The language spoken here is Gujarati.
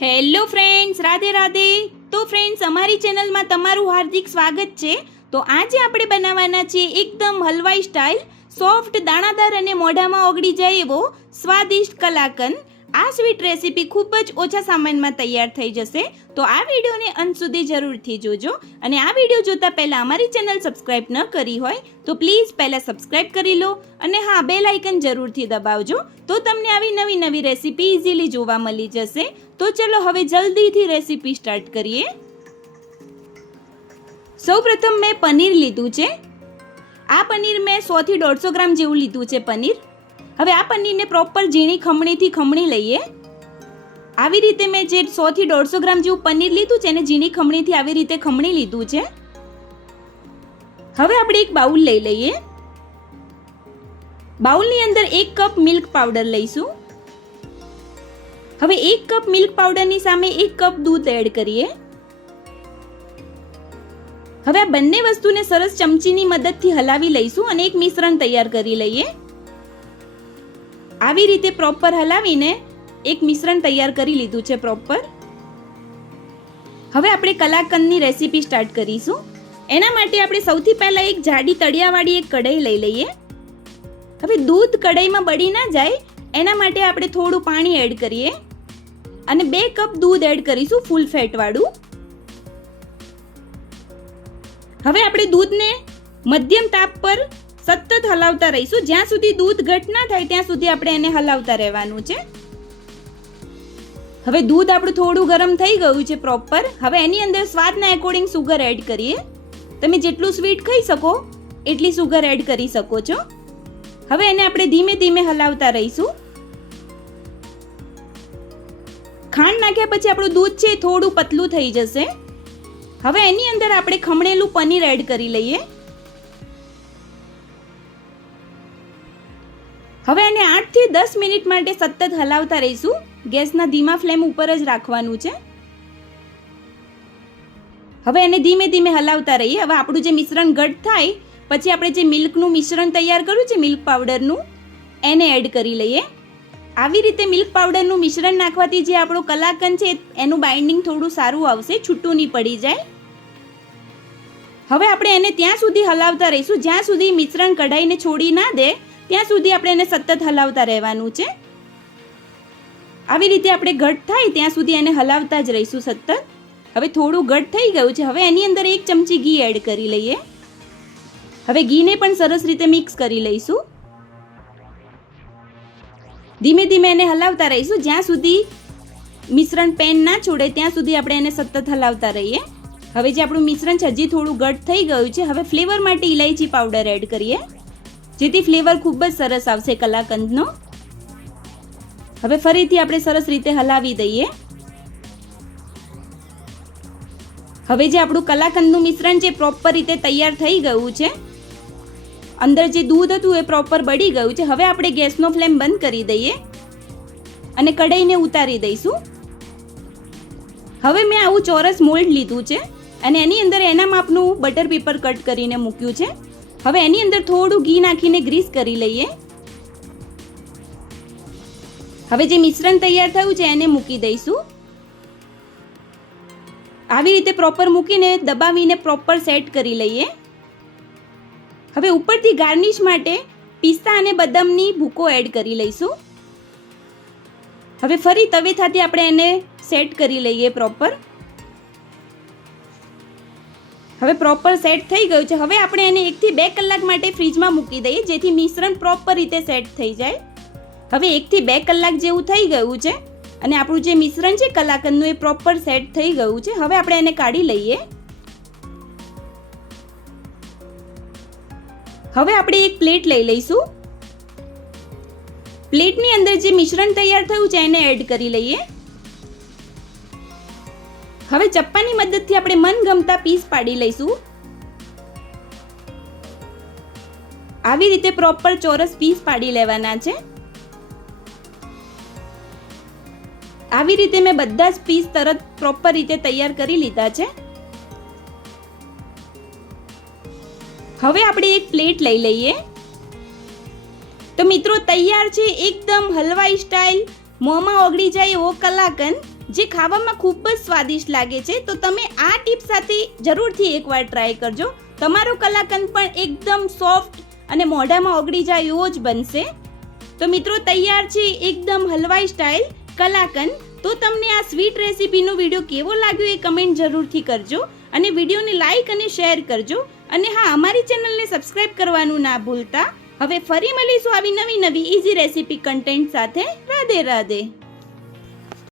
Hello friends, Radhe Radhe. તો ફ્રેન્ડ્સ, અમારી ચેનલમાં તમારું હાર્દિક સ્વાગત છે. તો આજે આપણે બનાવવાના છે એકદમ હલવાઈ સ્ટાઇલ, સોફ્ટ, દાણાદાર અને મોઢામાં ઓગળી જાય એવો સ્વાદિષ્ટ કલાકંદ. આ સ્વીટ રેસીપી ખૂબ જ ઓછા સામાનમાં તૈયાર થઈ જશે. તો આ વિડીયોને અંત સુધી જરૂરથી જોજો. અને આ વિડીયો જોતા પહેલાં અમારી ચેનલ સબસ્ક્રાઈબ ન કરી હોય તો પ્લીઝ પહેલાં સબસ્ક્રાઈબ કરી લો. અને હા, બેલ આઇકન જરૂરથી દબાવજો, તો તમને આવી નવી નવી રેસીપી ઇઝીલી જોવા મળી જશે. તો ચલો હવે જલ્દીથી રેસીપી સ્ટાર્ટ કરીએ. સૌપ્રથમ મેં પનીર લીધું છે. આ પનીર મેં 100 થી 150 ગ્રામ જેવું લીધું છે પનીર. હવે આ પનીરને પ્રોપર ઝીણી ખમણીથી ખમણી લઈએ. આવી રીતે મેં જે 100 થી 150 ગ્રામ જેવું પનીર લીધું છે એને ઝીણી ખમણીથી આવી રીતે ખમણી લીધું છે. હવે આપણે એક બાઉલ લઈ લઈએ. બાઉલની અંદર 1 કપ મિલ્ક પાવડર લઈશું. હવે 1 કપ મિલ્ક પાવડરની સામે 1 કપ દૂધ એડ કરીએ. હવે આ બંને વસ્તુને સરસ ચમચીની મદદથી હલાવી લઈશું અને એક મિશ્રણ તૈયાર કરી લઈએ. આવી રીતે પ્રોપર હલાવીને એક મિશ્રણ તૈયાર કરી લીધું છે પ્રોપર. હવે આપણે કલાકંદની રેસીપી સ્ટાર્ટ કરીશું. એના માટે આપણે સૌથી પહેલા એક જાડી તળિયાવાળી એક કઢાઈ લઈ લઈએ. હવે દૂધ કઢાઈમાં બળી ના જાય એના માટે આપણે થોડું પાણી એડ કરીએ અને 2 કપ દૂધ એડ કરીશું ફૂલ ફેટ વાળું. હવે આપણે દૂધને મધ્યમ તાપ પર સતત હલાવતા રહીશું. જ્યાં સુધી દૂધ ઘટ ના થાય ત્યાં સુધી આપણે એને હલાવતા રહેવાનું છે. હવે દૂધ આપણું થોડું ગરમ થઈ ગયું છે પ્રોપર. હવે એની અંદર સ્વાદના એકોર્ડિંગ સુગર એડ કરીએ. તમે જેટલું સ્વીટ ખાઈ શકો એટલી સુગર એડ કરી શકો છો. હવે એને આપણે ધીમે ધીમે હલાવતા રહીશું. ખાંડ નાખ્યા પછી આપણું દૂધ છે થોડું પતલું થઈ જશે. હવે એની અંદર આપણે ખમણેલું પનીર એડ કરી લઈએ. હવે એને 8 થી 10 મિનિટ માટે સતત હલાવતા રહીશું. ગેસના ધીમા ફ્લેમ ઉપર જ રાખવાનું છે. હવે એને ધીમે ધીમે હલાવતા રહીએ. હવે આપણું જે મિશ્રણ ઘટ થાય પછી આપણે જે મિલ્કનું મિશ્રણ તૈયાર કર્યું છે મિલ્ક પાવડરનું, એને એડ કરી લઈએ. આવી રીતે મિલ્ક પાવડરનું મિશ્રણ નાખવાથી જે આપણો કલાકંદ છે એનું બાઇન્ડિંગ થોડું સારું આવશે, છૂટું નહીં પડી જાય. હવે આપણે એને ત્યાં સુધી હલાવતા રહીશું જ્યાં સુધી મિશ્રણ કઢાઈને છોડી ના દે ત્યાં સુધી આપણે એને સતત હલાવતા રહેવાનું છે. આવી રીતે આપણે ઘટ થાય ત્યાં સુધી એને હલાવતા જ રહીશું સતત. હવે થોડું ઘટ થઈ ગયું છે. હવે એની અંદર 1 ચમચી ઘી એડ કરી લઈએ. હવે ઘીને પણ સરસ રીતે મિક્સ કરી લઈશું. ધીમે ધીમે એને હલાવતા રહીશું. જ્યાં સુધી મિશ્રણ પેન ના છોડે ત્યાં સુધી આપણે એને સતત હલાવતા રહીએ. હવે જે આપણું મિશ્રણ છે હજી થોડું ઘટ થઈ ગયું છે. હવે ફ્લેવર માટે ઇલાયચી પાવડર એડ કરીએ જેથી ફ્લેવર ખૂબ જ સરસ આવશે કલાકંદનો. હવે ફરીથી આપણે સરસ રીતે હલાવી દઈએ. હવે જે આપણું કલાકંદનું મિશ્રણ છે પ્રોપર રીતે તૈયાર થઈ ગયું છે. અંદર જે દૂધ હતું એ પ્રોપર બળી ગયું છે. હવે આપણે ગેસનો ફ્લેમ બંધ કરી દઈએ અને કઢાઈને ઉતારી દઈશું. હવે મેં આવું ચોરસ મોલ્ડ લીધું છે અને એની અંદર એના માપનું બટર પેપર કટ કરીને મૂક્યું છે. હવે એની અંદર થોડું ઘી નાખીને ગ્રીસ કરી લઈએ. હવે જે મિશ્રણ તૈયાર થયું છે એને મૂકી દઈશું. આવી રીતે પ્રોપર મૂકીને દબાવીને પ્રોપર સેટ કરી લઈએ. હવે ઉપરથી ગાર્નિશ માટે પિસ્તા અને બદામની ભૂકો એડ કરી લઈશું. હવે ફરી તવેથાથી આપણે એને સેટ કરી લઈએ પ્રોપર. હવે પ્રોપર સેટ થઈ ગયું છે. હવે આપણે એને 1 થી 2 કલાક માટે ફ્રીજમાં મૂકી દઈએ જેથી મિશ્રણ પ્રોપર રીતે સેટ થઈ જાય. હવે 1 થી 2 કલાક જેવું થઈ ગયું છે અને આપણું જે મિશ્રણ છે કલાકંદનું એ પ્રોપર સેટ થઈ ગયું છે. હવે આપણે એને કાઢી લઈએ. હવે આપણે એક પ્લેટ લઈ લઈશું. પ્લેટની અંદર જે મિશ્રણ તૈયાર થયું છે એને એડ કરી લઈએ. હવે ચપ્પાની મદદથી આપણે મનગમતા પીસ પાડી લઈશું. આવી રીતે પ્રોપર ચોરસ પીસ પાડી લેવાના છે. આવી રીતે મેં બધા જ પીસ તરત પ્રોપર રીતે તૈયાર કરી લીધા છે. હવે આપણે એક પ્લેટ લઈ લઈએ. તો મિત્રો તૈયાર છે એકદમ હલવાઈ સ્ટાઇલ મોંમાં ઓગળી જાય એવો કલાકંદ. જે ખાવામાં ખૂબ જ સ્વાદિષ્ટ લાગે છે. તો તમે આ ટીપ સાથે જરૂરથી એકવાર ટ્રાય કરજો. તમારો કલાકંદ પણ એકદમ સોફ્ટ અને મોઢામાં ઓગળી જાય એવો જ બનશે. તો મિત્રો તૈયાર છે એકદમ હલવાઈ સ્ટાઇલ કલાકંદ. તો તમને આ સ્વીટ રેસીપીનો વિડીયો કેવો લાગ્યો એ કમેન્ટ જરૂરથી કરજો અને વિડીયોને લાઈક અને શેર કરજો. અને હા, અમારી ચેનલને સબસ્ક્રાઇબ કરવાનું ના ભૂલતા. હવે ફરી મળીશું આવી નવી ઈઝી રેસીપી કન્ટેન્ટ સાથે. રાધે રાધે.